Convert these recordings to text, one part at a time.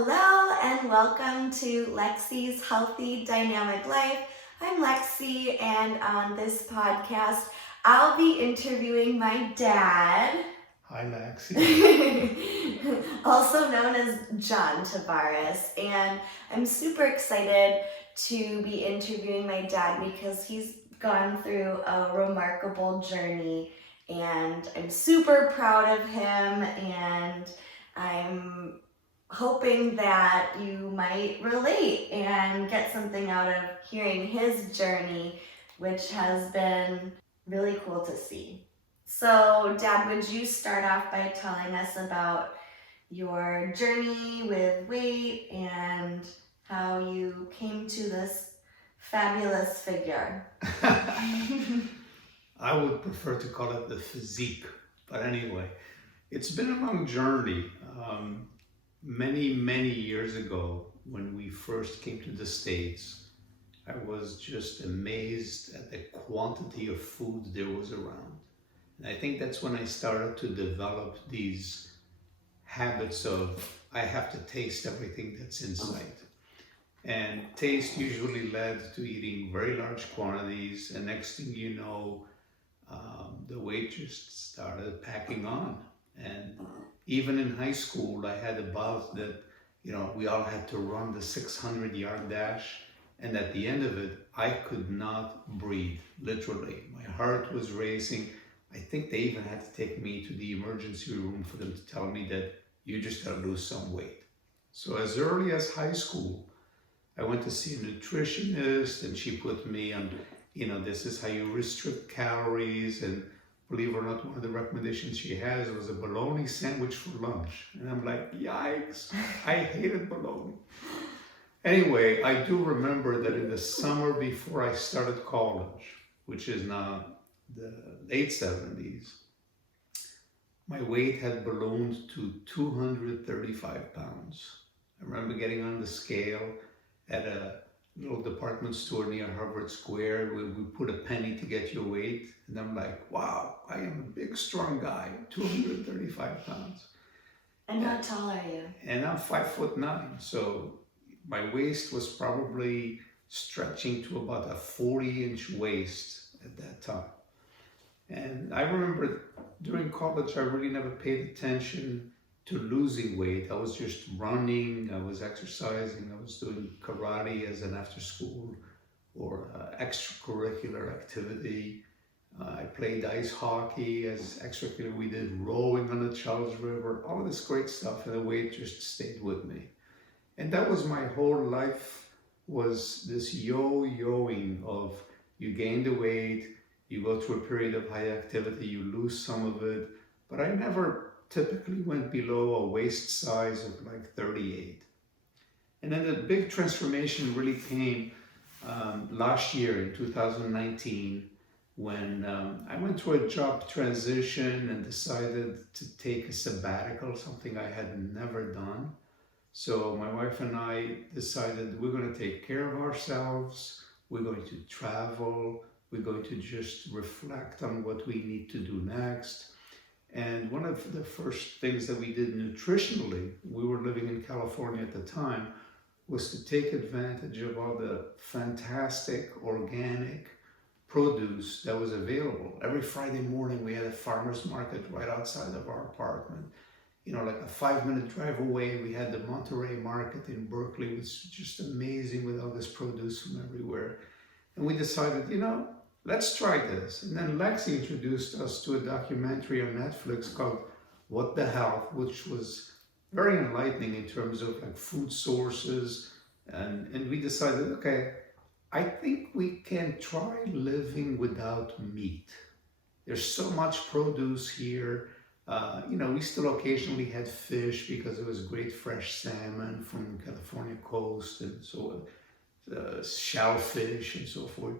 Hello and welcome to Lexi's Healthy Dynamic Life. I'm Lexi, and on this podcast, I'll be interviewing my dad, Hi, Lexi. also known as Pant Size. And I'm super excited to be interviewing my dad because he's gone through a remarkable journey, and I'm super proud of him, and I'm hoping that you might relate and get something out of hearing his journey, which has been really cool to see. So, Dad, would you start off by telling us about your journey with weight and how you came to this fabulous figure? I would prefer to call it the physique, but anyway, it's been a long journey. Many years ago, when we first came to the States, I was just amazed at the quantity of food there was around. And I think that's when I started to develop these habits of I have to taste everything that's in sight. And taste usually led to eating very large quantities, and next thing you know, the weight just started packing on. And even in high school, I had a bout that, we all had to run the 600-yard dash. And at the end of it, I could not breathe, literally. My heart was racing. I think they even had to take me to the emergency room for them to tell me that you just got to lose some weight. So as early as high school, I went to see a nutritionist, and she put me on, this is how you restrict calories. And believe it or not, one of the recommendations she has was a bologna sandwich for lunch. And I'm like, yikes, I hated bologna. Anyway, I do remember that in the summer before I started college, which is now the late 70s, my weight had ballooned to 235 pounds. I remember getting on the scale at a little department store near Harvard Square where we put a penny to get your weight. And I'm like, wow, I am a big, strong guy, 235 pounds. And how tall are you? And I'm 5'9". So my waist was probably stretching to about a 40-inch waist at that time. And I remember during college, I really never paid attention to losing weight. I was just running, I was exercising, I was doing karate as an after school or extracurricular activity. I played ice hockey as extracurricular. We did rowing on the Charles River, all of this great stuff, and the weight just stayed with me. And that was my whole life, was this yo-yoing of you gain the weight, you go through a period of high activity, you lose some of it, but I never typically went below a waist size of like 38. And then the big transformation really came last year in 2019 when I went through a job transition and decided to take a sabbatical, something I had never done. So my wife and I decided we're going to take care of ourselves, we're going to travel, we're going to just reflect on what we need to do next. And one of the first things that we did nutritionally, we were living in California at the time, was to take advantage of all the fantastic organic produce that was available. Every Friday morning we had a farmer's market right outside of our apartment. Like a 5-minute drive away, we had the Monterey market in Berkeley, which was just amazing with all this produce from everywhere. And we decided, let's try this. And then Lexi introduced us to a documentary on Netflix called What the Health, which was very enlightening in terms of like food sources. And we decided, okay, I think we can try living without meat. There's so much produce here. We still occasionally had fish because it was great fresh salmon from California coast and so shellfish and so forth.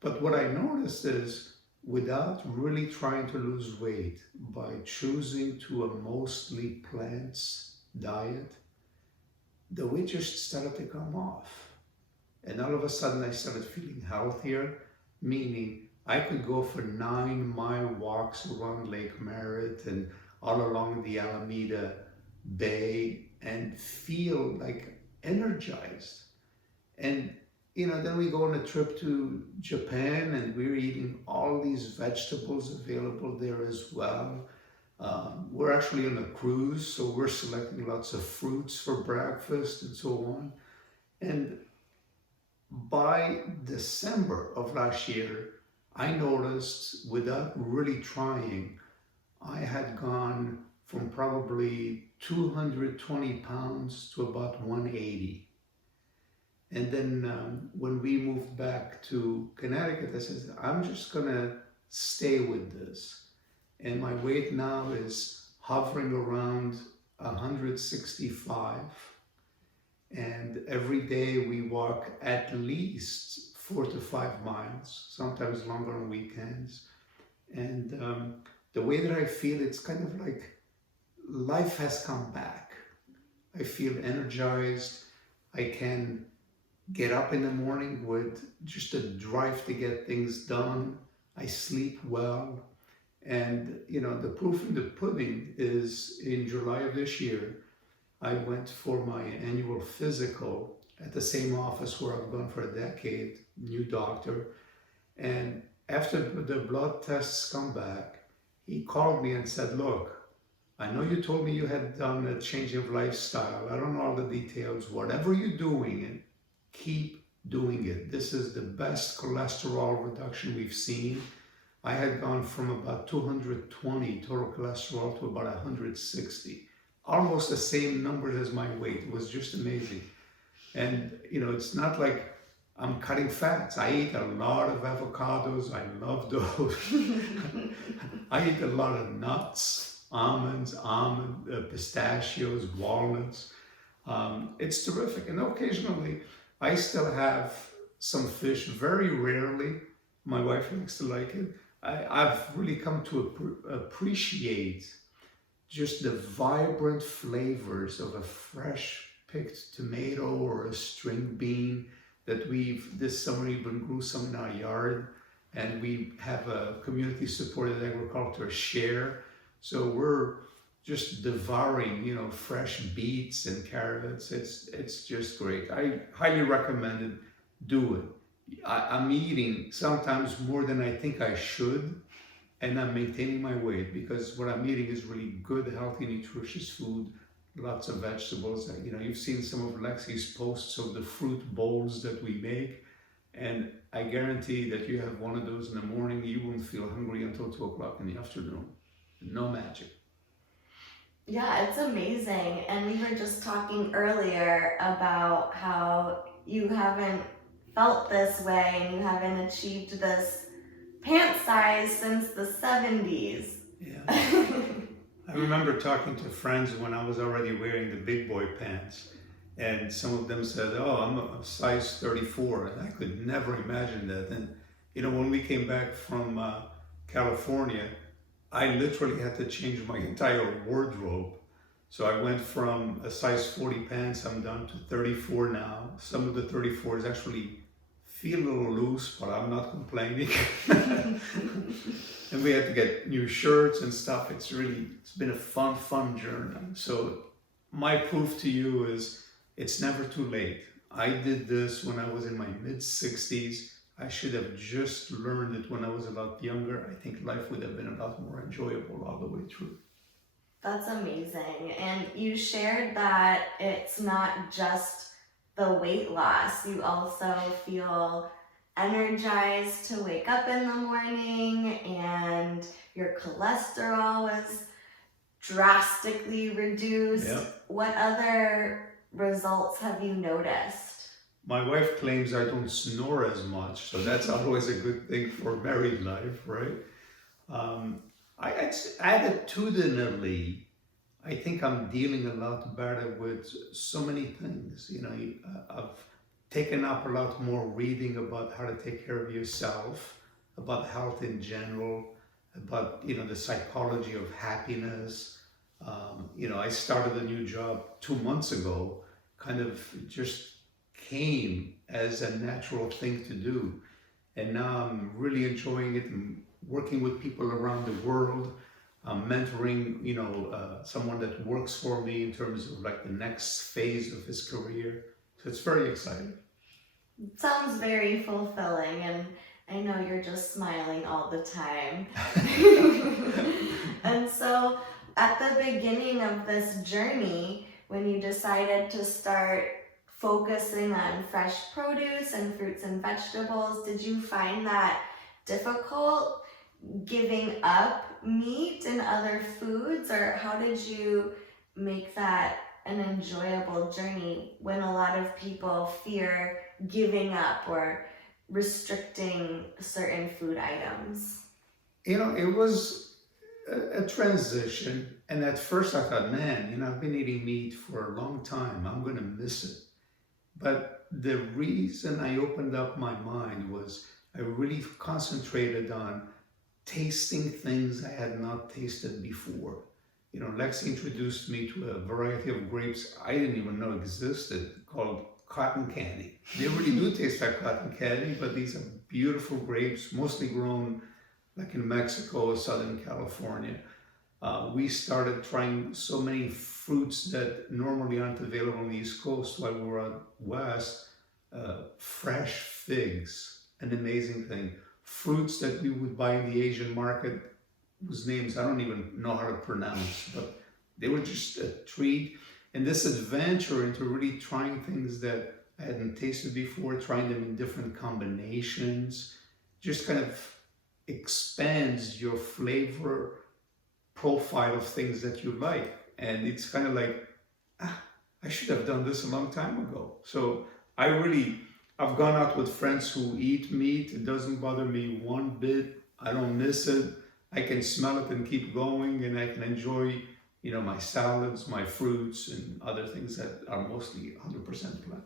But what I noticed is without really trying to lose weight, by choosing to a mostly plants diet, the weight just started to come off. And all of a sudden I started feeling healthier, meaning I could go for 9-mile walks around Lake Merritt and all along the Alameda Bay and feel like energized. And then we go on a trip to Japan and we're eating all these vegetables available there as well. We're actually on a cruise, so we're selecting lots of fruits for breakfast and so on. And by December of last year, I noticed, without really trying, I had gone from probably 220 pounds to about 180. And then when we moved back to Connecticut, I said, I'm just gonna stay with this. And my weight now is hovering around 165. And every day we walk at least 4 to 5 miles, sometimes longer on weekends. And the way that I feel, it's kind of like life has come back. I feel energized. I can get up in the morning with just a drive to get things done. I sleep well. And, the proof in the pudding is in July of this year, I went for my annual physical at the same office where I've gone for a decade, new doctor. And after the blood tests come back, he called me and said, look, I know you told me you had done a change of lifestyle. I don't know all the details. Whatever you're doing, keep doing it. This is the best cholesterol reduction we've seen. I had gone from about 220 total cholesterol to about 160. Almost the same numbers as my weight. It was just amazing. And, it's not like I'm cutting fats. I eat a lot of avocados. I love those. I eat a lot of nuts, almonds, pistachios, walnuts. It's terrific. And occasionally, I still have some fish, very rarely. My wife likes to like it. I've really come to appreciate just the vibrant flavors of a fresh picked tomato or a string bean that we've this summer even grew some in our yard, and we have a community supported agriculture share. So we're just devouring, fresh beets and carrots. It's just great. I highly recommend it. Do it. I'm eating sometimes more than I think I should, and I'm maintaining my weight because what I'm eating is really good, healthy, nutritious food, lots of vegetables. You've seen some of Lexi's posts of the fruit bowls that we make, and I guarantee that you have one of those in the morning, you won't feel hungry until 2 o'clock in the afternoon. No magic. Yeah, it's amazing. And we were just talking earlier about how you haven't felt this way and you haven't achieved this pant size since the 70s. Yeah. I remember talking to friends when I was already wearing the big boy pants, and some of them said, oh, I'm a size 34, and I could never imagine that. And when we came back from California, I literally had to change my entire wardrobe. So I went from a size 40 pants, I'm down to 34 now. Some of the 34s actually feel a little loose, but I'm not complaining. And we had to get new shirts and stuff. It's been a fun journey. So my proof to you is it's never too late. I did this when I was in my mid-60s. I should have just learned it when I was a lot younger. I think life would have been a lot more enjoyable all the way through. That's amazing. And you shared that it's not just the weight loss. You also feel energized to wake up in the morning, and your cholesterol was drastically reduced. Yep. What other results have you noticed? My wife claims I don't snore as much, so that's always a good thing for married life, right? Attitudinally, I think I'm dealing a lot better with so many things. I've taken up a lot more reading about how to take care of yourself, about health in general, about, the psychology of happiness. I started a new job 2 months ago, kind of just came as a natural thing to do. And now I'm really enjoying it and working with people around the world. I'm mentoring, someone that works for me in terms of like the next phase of his career. So it's very exciting. Sounds very fulfilling, and I know you're just smiling all the time. And so, at the beginning of this journey, when you decided to start focusing on fresh produce and fruits and vegetables, did you find that difficult giving up meat and other foods, or how did you make that an enjoyable journey when a lot of people fear giving up or restricting certain food items? It was a transition. And at first I thought, man, I've been eating meat for a long time. I'm going to miss it. But the reason I opened up my mind was I really concentrated on tasting things I had not tasted before. Lexi introduced me to a variety of grapes I didn't even know existed called cotton candy. They really do taste like cotton candy, but these are beautiful grapes, mostly grown like in Mexico, Southern California. We started trying so many fruits that normally aren't available on the East Coast while we were out west. Fresh figs, an amazing thing. Fruits that we would buy in the Asian market, whose names I don't even know how to pronounce, but they were just a treat. And this adventure into really trying things that I hadn't tasted before, trying them in different combinations, just kind of expands your flavor profile of things that you like. And it's kind of like, I should have done this a long time ago. So I've gone out with friends who eat meat. It doesn't bother me one bit. I don't miss it. I can smell it and keep going, and I can enjoy, my salads, my fruits, and other things that are mostly 100% plant.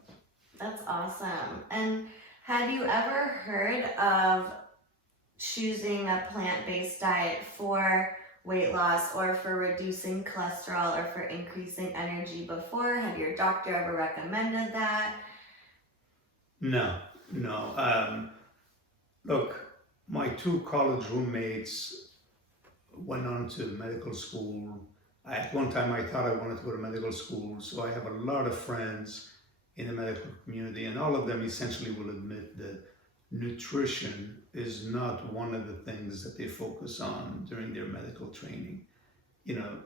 That's awesome. And have you ever heard of choosing a plant-based diet for weight loss or for reducing cholesterol or for increasing energy before? Have your doctor ever recommended that? No. Look, my two college roommates went on to medical school. At one time I thought I wanted to go to medical school, so I have a lot of friends in the medical community, and all of them essentially will admit that nutrition is not one of the things that they focus on during their medical training.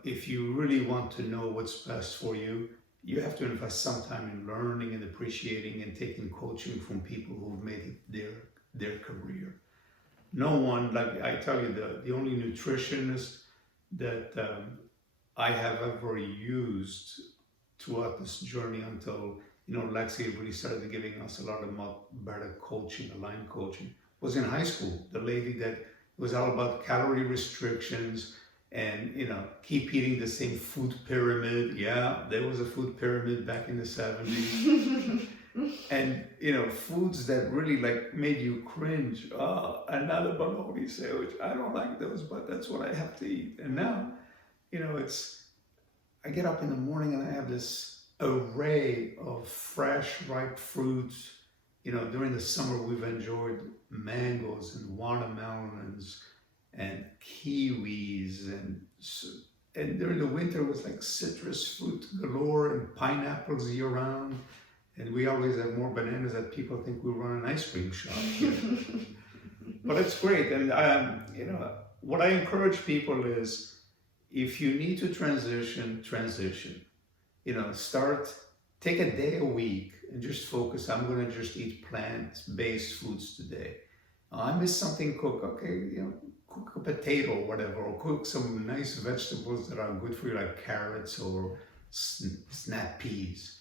If you really want to know what's best for you, you have to invest some time in learning and appreciating and taking coaching from people who've made it their career. No one, like I tell you, the only nutritionist that I have ever used throughout this journey until Lexi really started giving us a lot of better coaching, aligned coaching, was in high school. The lady that was all about calorie restrictions and, keep eating the same food pyramid. Yeah, there was a food pyramid back in the 70s. And, foods that really like made you cringe. Another bologna sandwich. I don't like those, but that's what I have to eat. And now, I get up in the morning and I have this array of fresh, ripe fruits. During the summer, we've enjoyed mangoes and watermelons and kiwis, and during the winter, it was like citrus fruit galore and pineapples year round. And we always have more bananas that people think we run an ice cream shop here. But it's great. And, what I encourage people is, if you need to transition. Take a day a week and just focus. I'm going to just eat plant-based foods today. I miss something, cook. Okay, cook a potato or whatever, or cook some nice vegetables that are good for you, like carrots or snap peas.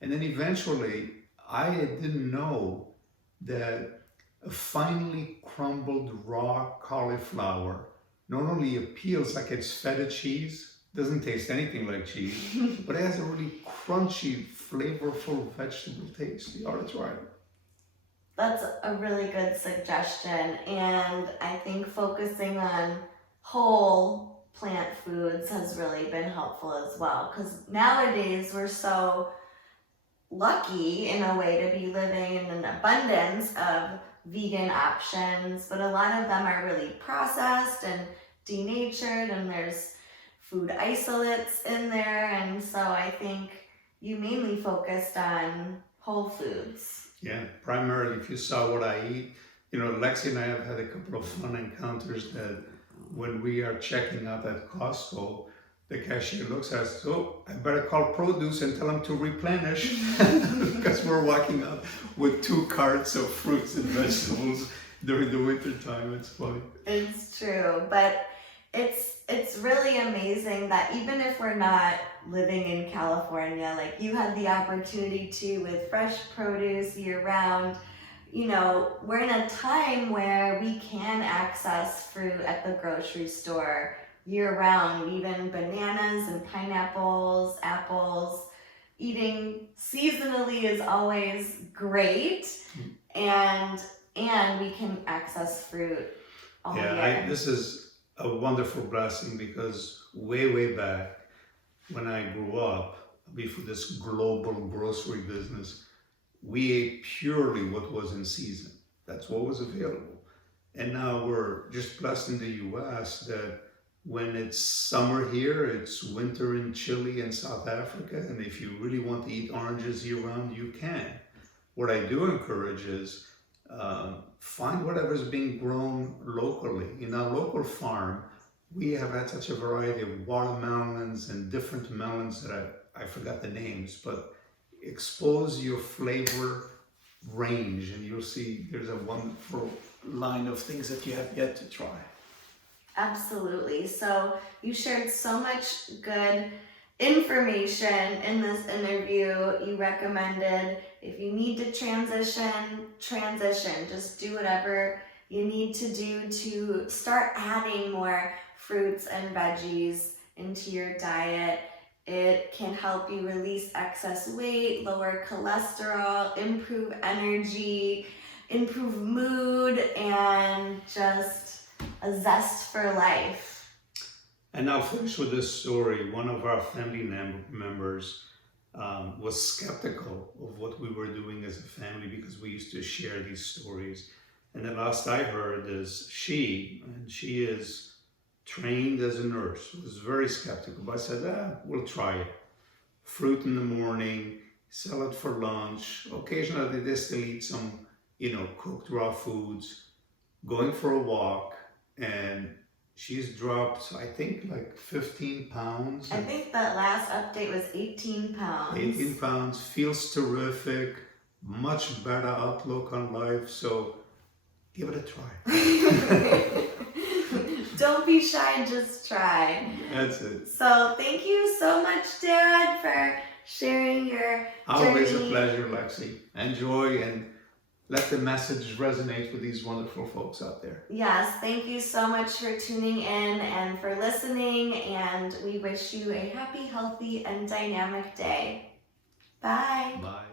And then eventually, I didn't know that a finely crumbled raw cauliflower not only appeals like it's feta cheese, doesn't taste anything like cheese, but it has a really crunchy, flavorful vegetable taste. You ought to try it. That's a really good suggestion, and I think focusing on whole plant foods has really been helpful as well, because nowadays we're so lucky in a way to be living in an abundance of vegan options, but a lot of them are really processed and denatured and there's food isolates in there, and so I think you mainly focused on whole foods. Yeah, primarily if you saw what I eat, Lexi and I have had a couple of fun encounters that when we are checking out at Costco, the cashier looks at us, so I better call produce and tell them to replenish because we're walking out with 2 carts of fruits and vegetables during the winter time. It's funny. It's true, but it's really amazing that even if we're not living in California, like you had the opportunity to with fresh produce year round, we're in a time where we can access fruit at the grocery store year round, even bananas and pineapples, apples. Eating seasonally is always great, and we can access fruit all year. This is a wonderful blessing because way back when I grew up, before this global grocery business, we ate purely what was in season. That's what was available. And now we're just blessed in the US that when it's summer here, it's winter in Chile and South Africa. And if you really want to eat oranges year round, you can. What I do encourage is find whatever's being grown locally. In our local farm, we have had such a variety of watermelons and different melons that I forgot the names, but expose your flavor range and you'll see there's a wonderful line of things that you have yet to try. Absolutely. So you shared so much good information in this interview. You recommended if you need to transition. Just do whatever you need to do to start adding more fruits and veggies into your diet. It can help you release excess weight, lower cholesterol, improve energy, improve mood, and just a zest for life. And I'll finish with this story. One of our family members was skeptical of what we were doing as a family because we used to share these stories. And the last I heard is she is trained as a nurse, was very skeptical. But I said, we'll try it. Fruit in the morning, salad for lunch. Occasionally they still eat some, cooked raw foods, going for a walk. And she's dropped, I think, like 15 pounds. I think that last update was 18 pounds. 18 pounds, feels terrific, much better outlook on life. So give it a try. Don't be shy, just try. That's it. So thank you so much, Dad, for sharing your Always journey. a pleasure, Lexi. Enjoy and let the message resonate with these wonderful folks out there. Yes, thank you so much for tuning in and for listening, and we wish you a happy, healthy, and dynamic day. Bye. Bye.